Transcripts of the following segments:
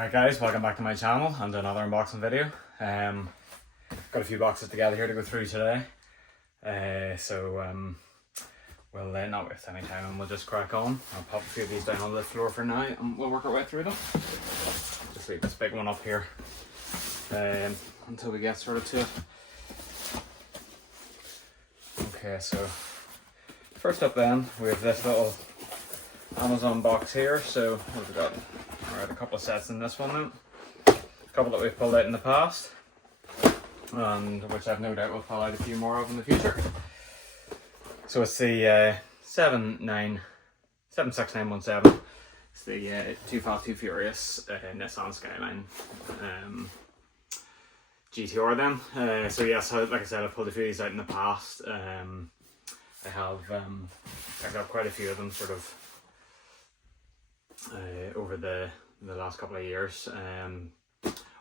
Alright guys, welcome back to my channel and another unboxing video. Got a few boxes together here to go through today. We'll not waste any time and we'll just crack on. I'll pop a few of these down on the floor for now and we'll work our way through them. Just leave this big one up here until we get sort of to it. Okay, so first up then, we have this little Amazon box here. So what have we got? Alright, a couple of sets in this one then. A couple that we've pulled out in the past, and which I've no doubt we'll pull out a few more of in the future. So it's the 76917. It's the Too Fast Too Furious Nissan Skyline GTR then. So yes, like I said, I've pulled a few of these out in the past. I have picked up quite a few of them sort of over the last couple of years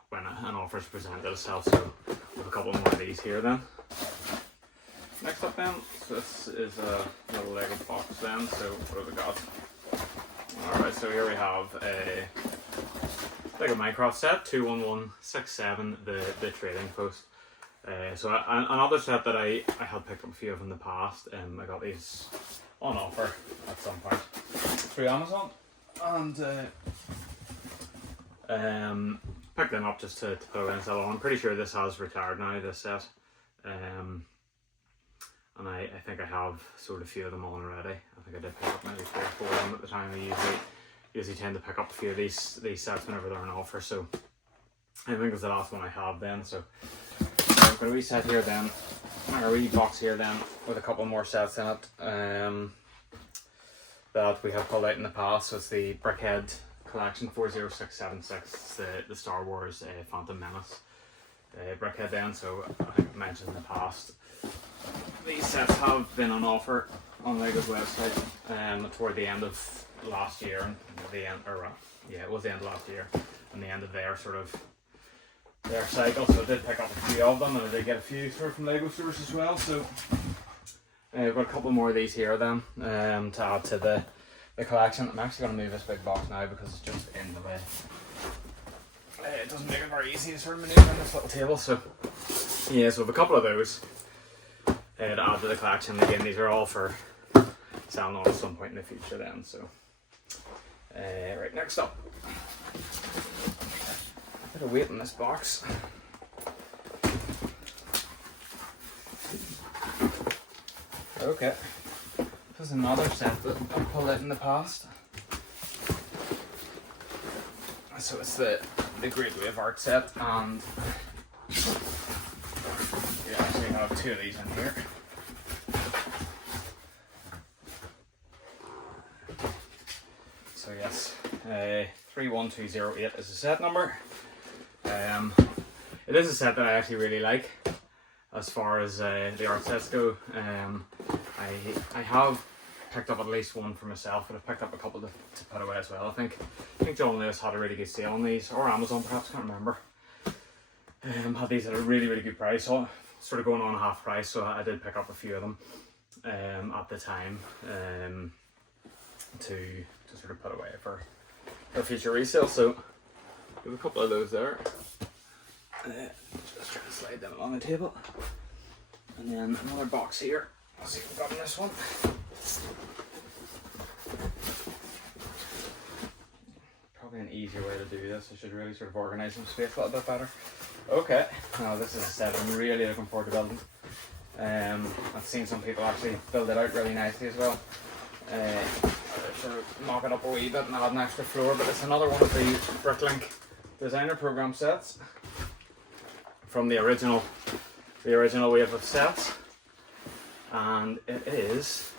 when an offer's presented itself. So we have a couple more of these here then. Next up then, so this is a little Lego box then. So what have we got? Alright, so here we have a Lego Minecraft set, 21167, the trading post. So another set that I had picked up a few of in the past. I got these on offer at some point through Amazon, and picked them up just to put away and sell on. I'm pretty sure this has retired now, this set. And I think I have sold a few of them on already. I think I did pick up maybe 3 or 4 of them at the time. I usually tend to pick up a few of these sets whenever they're on offer. So I think it's the last one I have then. So I've got a wee set here then, or a wee box here then with a couple more sets in it that we have pulled out in the past. So it's the Brickheadz collection 40676. It's the Star Wars Phantom Menace Brickhead then. So I think I've mentioned in the past, these sets have been on offer on Lego's website toward the end of last year, it was the end of last year and the end of their sort of their cycle. So I did pick up a few of them and I did get a few sort of from Lego stores as well. So we've got a couple more of these here then to add to the collection. I'm actually going to move this big box now because it's just in the way. It doesn't make it very easy to sort of maneuver on this little table. So yeah, so we have a couple of those to add to the collection. Again, these are all for selling on at some point in the future then. So right, next up, a bit of weight in this box. Okay, this is another set that I pulled out in the past. So it's the Great Wave Art set, and you actually have 2 of these in here. So yes, 31208 is the set number. It is a set that I actually really like as far as the art sets go. I have picked up at least one for myself, but I've picked up a couple to put away as well. I think John Lewis had a really good sale on these, or Amazon perhaps, can't remember. Had these at a really good price, so sort of going on half price, so I did pick up a few of them at the time to sort of put away for future resale. So we have a couple of those there. Just try to slide them along the table, and then another box here. Let's see what we've got in this one. Probably an easier way to do this. I should really sort of organise some space a little bit better. Okay, now this is a set I'm really looking forward to building. I've seen some people actually build it out really nicely as well. Sort of knock it up a wee bit and add an extra floor, but it's another one of the Bricklink designer program sets from the original wave of sets, and it is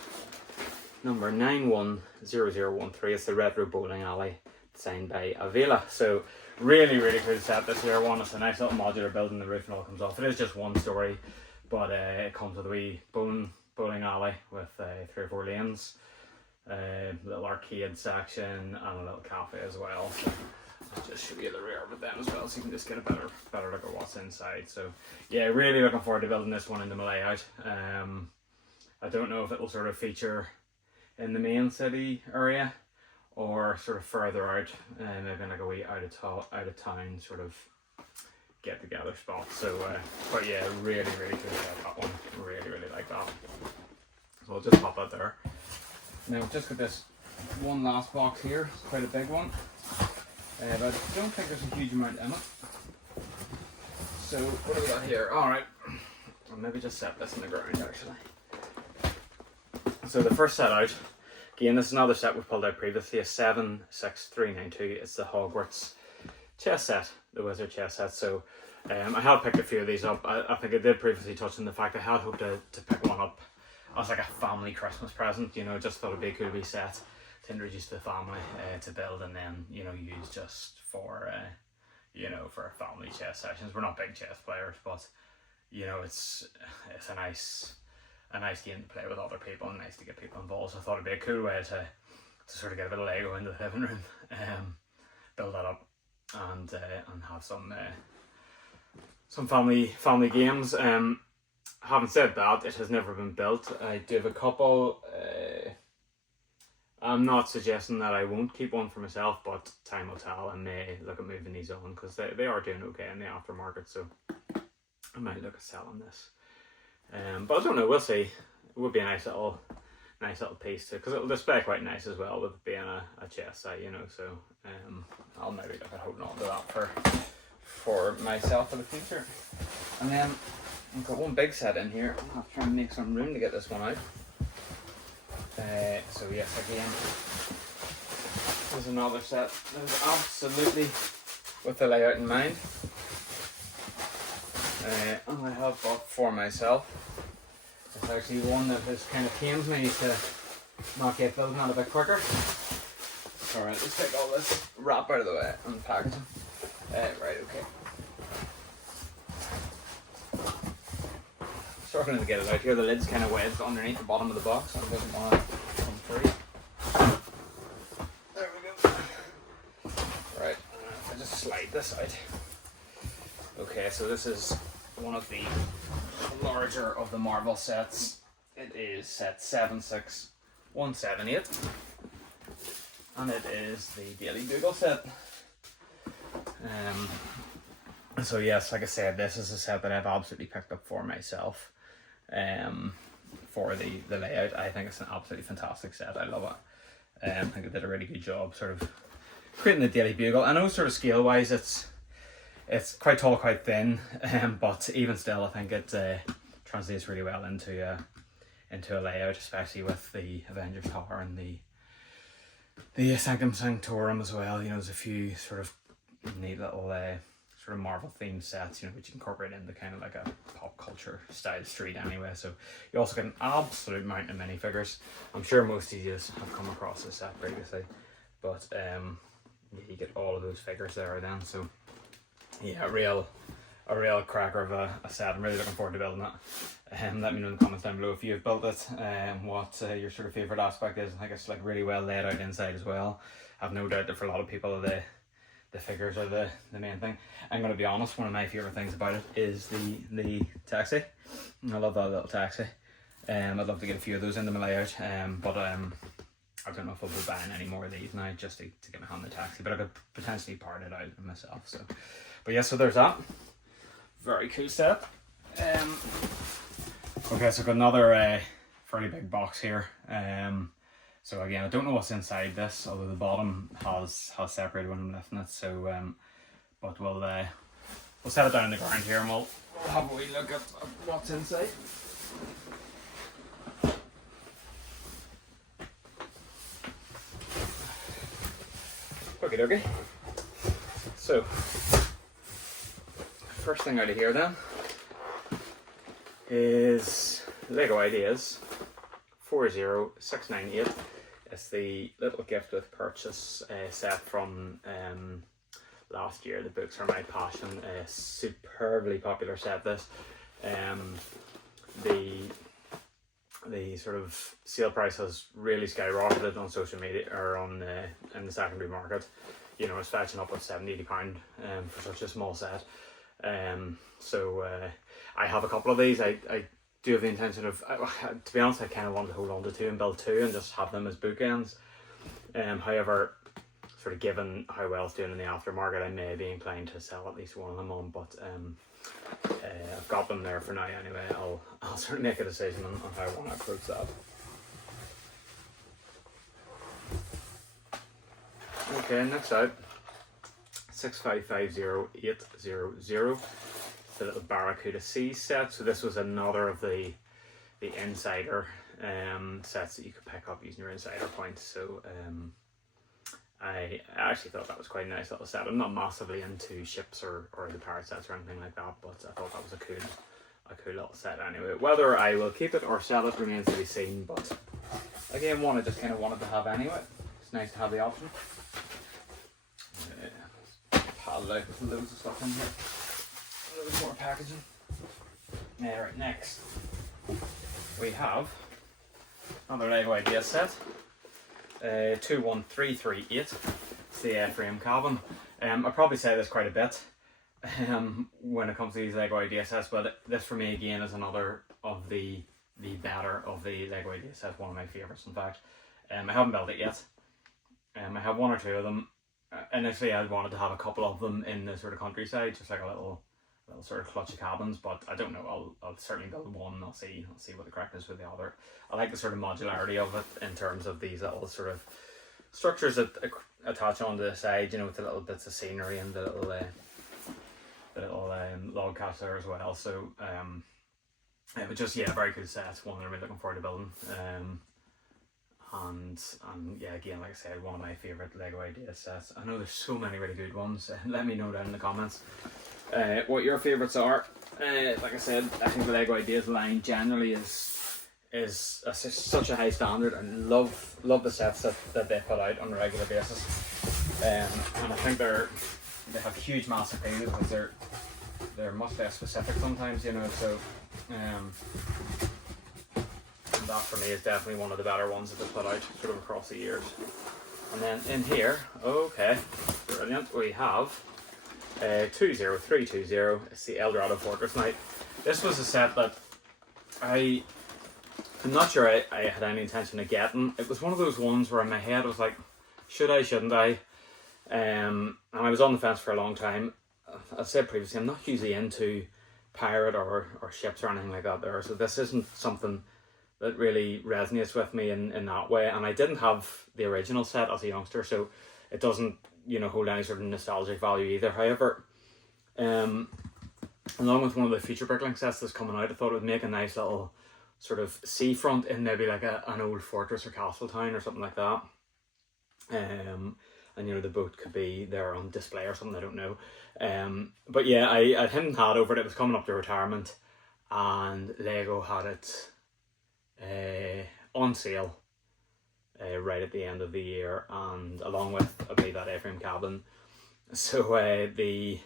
number 910013. It's the Retro Bowling Alley designed by Avila. So really cool set this here one. It's a nice little modular building. The roof and all comes off. It is just 1 story, but it comes with a wee bowling alley with 3 or 4 lanes, little arcade section, and a little cafe as well. So I'll just show you the rear of it then as well, so you can just get a better look at what's inside. So yeah, really looking forward to building this one into my layout. I don't know if it will sort of feature in the main city area or sort of further out, maybe like a wee out of town sort of get together spot. So but yeah, really cool set, that one. Really like that. So I'll just pop that there. Now just got this one last box here. It's quite a big one, but I don't think there's a huge amount in it. So what have we got here? Alright, I'll maybe just set this in the ground actually. So the first set out, again this is another set we've pulled out previously, a 76392. It's the Hogwarts chess set, the Wizard chess set. So I had picked a few of these up. I think I did previously touch on the fact I had hoped to pick one up as like a family Christmas present, you know, just thought it'd be a cool wee set to introduce to the family to build, and then, you know, use just for you know, for family chess sessions. We're not big chess players, but you know, it's a nice game to play with other people and nice to get people involved. So I thought it'd be a cool way to sort of get a bit of Lego into the living room, build that up, and have some family games. Having said that, it has never been built. I do have a couple. I'm not suggesting that I won't keep one for myself, but time will tell. I may look at moving these on because they are doing okay in the aftermarket, so I might look at selling this. But I don't know, we'll see. It would be a nice little piece too, because it'll display quite nice as well with it being a chess set, you know. So I'll maybe look at holding on to that for myself for the future. And then I've got one big set in here. I'll have to try and make some room to get this one out. So yes, again, there's another set that is absolutely with the layout in mind. And I have bought for myself. It's actually one that has kind of pains me to not get building on a bit quicker. Alright, let's take all this wrap out of the way and packaging. Right, okay. Struggling to get it out here. The lid's kind of wedged underneath the bottom of the box, so it doesn't want to come free. There we go. Right, I'll just slide this out. Okay, so this is one of the larger of the Marvel sets. It is set 76178, and it is the Daily Bugle set. So yes, like I said, this is a set that I've absolutely picked up for myself. For the layout, I think it's an absolutely fantastic set. I love it. I think it did a really good job sort of creating the Daily Bugle. I know sort of scale wise it's quite tall, quite thin, but even still I think it translates really well into a layout, especially with the Avengers Tower and the Sanctum Sanctorum as well. You know, there's a few sort of neat little sort of Marvel themed sets, you know, which you incorporate into kind of like a pop culture style street anyway. So you also get an absolute mountain of minifigures. I'm sure most of you have come across this set previously, but yeah, you get all of those figures there then. So yeah, a real cracker of a set. I'm really looking forward to building it. Let me know in the comments down below if you've built it, what your sort of favourite aspect is. I think it's like really well laid out inside as well. I've no doubt that for a lot of people the figures are the main thing. I'm going to be honest, one of my favourite things about it is the taxi. I love that little taxi. I'd love to get a few of those into my layout, but I don't know if I'll be buying any more of these now just to get my hand on the taxi, but I could potentially part it out myself. So, but yeah, so there's that. Very cool set. Okay, so I've got another fairly big box here. So again, I don't know what's inside this, although the bottom has separated when I'm lifting it. So, but we'll set it down on the ground here and we'll have a wee look at what's inside. Okie dokie. So, first thing out of here then is Lego Ideas 40698. It's the little gift with purchase set from last year. The books are my passion. A superbly popular set. This the sort of sale price has really skyrocketed on social media or on in the secondary market. You know, it's fetching up at £70-80 for such a small set. So I have a couple of these. I do have the intention of, to be honest, I kind of want to hold on to two and build two and just have them as bookends. However, sort of given how well it's doing in the aftermarket, I may be inclined to sell at least one of them on, but I've got them there for now anyway. I'll sort of make a decision on how I want to approach that. Okay, next out, 6550800, the little Barracuda C set. So this was another of the insider sets that you could pick up using your insider points. So I actually thought that was quite a nice little set. I'm not massively into ships or the pirate sets or anything like that, but I thought that was a cool little set anyway. Whether I will keep it or sell it remains to be seen, but again, one I just kind of wanted to have anyway. It's nice to have the option. Padded out with loads of stuff in here. Loads more packaging. Right, next we have another Lego Idea set. 21338. It's the A-frame cabin. I probably say this quite a bit when it comes to these Lego Idea sets, but this for me again is another of the better of the Lego Idea sets. One of my favourites, in fact. I haven't built it yet. I have one or two of them. Initially, I wanted to have a couple of them in the sort of countryside, just like a little sort of clutch of cabins. But I don't know. I'll certainly build one. I'll see what the crack is with the other. I like the sort of modularity of it in terms of these little sort of structures that attach onto the side. You know, with the little bits of scenery and the little log cabs there as well. So it was just very good set. One that I'm really looking forward to building. And yeah, again, like I said, one of my favourite Lego Idea sets. I know there's so many really good ones. Let me know down in the comments what your favourites are. Like I said, I think the Lego Ideas line generally is such a high standard, and love the sets that they put out on a regular basis. And I think they have huge mass appeal because they're much less specific sometimes, you know. So that for me is definitely one of the better ones that they've put out sort of across the years. And then in here, okay, brilliant, we have 20320. It's the Eldorado Fortress Knight. This was a set that I'm not sure I had any intention of getting. It was one of those ones where in my head I was like, should I, shouldn't I? And I was on the fence for a long time. As I said previously, I'm not hugely into pirate or ships or anything like that there, so this isn't something that really resonates with me in that way. And I didn't have the original set as a youngster, so it doesn't, you know, hold any sort of nostalgic value either. However, along with one of the future Bricklink sets that's coming out, I thought it would make a nice little sort of seafront in maybe like an old fortress or castle town or something like that. And you know, the boat could be there on display or something, I don't know. But yeah, I hadn't had over it. It was coming up to retirement, and Lego had it on sale right at the end of the year, and along with that A-frame cabin. So the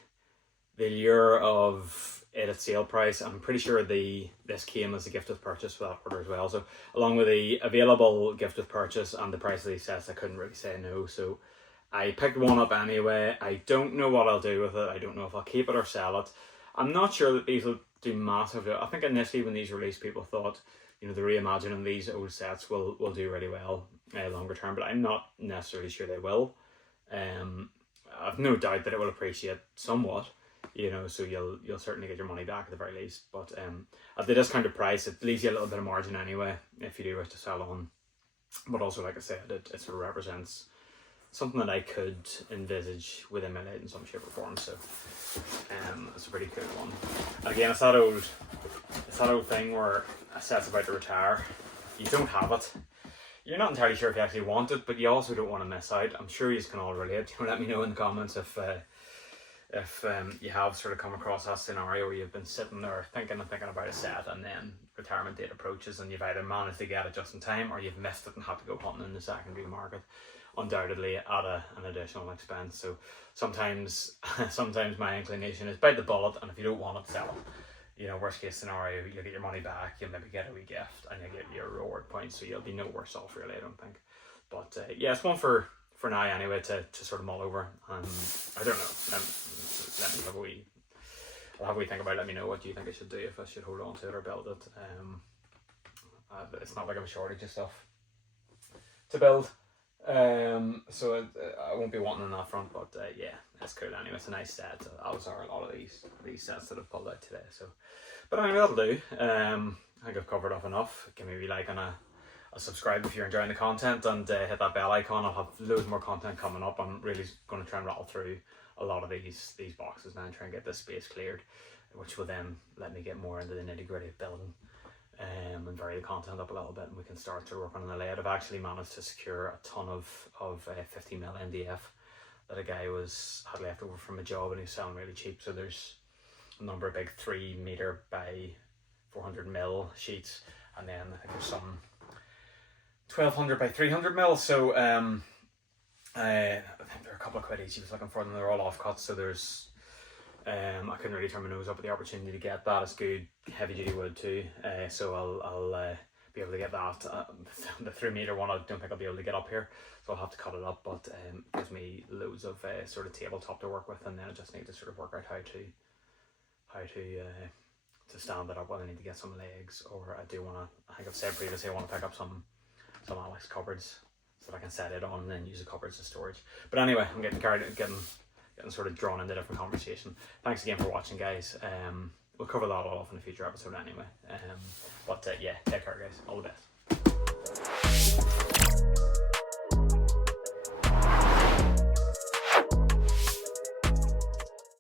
lure of it at sale price, I'm pretty sure this came as a gift with purchase for that order as well. So along with the available gift with purchase and the price of these sets, I couldn't really say no. So I picked one up anyway. I don't know what I'll do with it. I don't know if I'll keep it or sell it. I'm not sure that these will do massively. I think initially when these released, people thought, you know, the reimagining these old sets will do really well longer term, but I'm not necessarily sure they will. I've no doubt that it will appreciate somewhat, you know, so you'll certainly get your money back at the very least. But at the discounted price, it leaves you a little bit of margin anyway if you do wish to sell on. But also, like I said, it sort of represents something that I could envisage within my life in some shape or form. So it's a pretty cool one. And again, it's that old thing where a set's about to retire, you don't have it, you're not entirely sure if you actually want it, but you also don't want to miss out. I'm sure you can all relate. Let me know in the comments if you have sort of come across that scenario where you've been sitting there thinking about a set, and then retirement date approaches and you've either managed to get it just in time or you've missed it and had to go hunting in the secondary market, undoubtedly at an additional expense. So sometimes my inclination is bite the bullet, and if you don't want it, sell it. You know, worst case scenario, you'll get your money back, you'll maybe get a wee gift, and you'll get your reward points, so you'll be no worse off really, I don't think. But yeah, it's one for now anyway to sort of mull over. I don't know, let me have a wee, I'll have a wee think about it. Let me know what you think I should do, if I should hold on to it or build it. It's not like I'm a shortage of stuff to build. So I won't be wanting on that front, but yeah, that's cool anyway. It's a nice set. As are a lot of these sets that I've pulled out today. So, but anyway, that'll do. I think I've covered off enough. Give me a like and a subscribe if you're enjoying the content, and hit that bell icon. I'll have loads more content coming up. I'm really going to try and rattle through a lot of these boxes now and try and get this space cleared, which will then let me get more into the nitty gritty of building. And vary the content up a little bit, and we can start to work on the layout. I've actually managed to secure a ton of 50mm MDF that a guy had left over from a job, and he's selling really cheap. So there's a number of big 3 meter by 400mm sheets, and then I think there's some 1200 by 300mm. So I think they're a couple of quid each. He was looking for them. They're all offcuts, so there's I couldn't really turn my nose up at the opportunity to get that. It's good heavy duty wood too, so I'll be able to get that. The 3 meter one I don't think I'll be able to get up here, so I'll have to cut it up, but it gives me loads of sort of tabletop to work with, and then I just need to sort of work out how to stand it up when I need to get some legs, or I think I've said previously I want to pick up some Alex cupboards so that I can set it on and then use the cupboards as storage. But anyway, I'm getting sort of drawn into different conversation. Thanks again for watching, guys. We'll cover that all off in a future episode anyway. But yeah, take care, guys. All the best.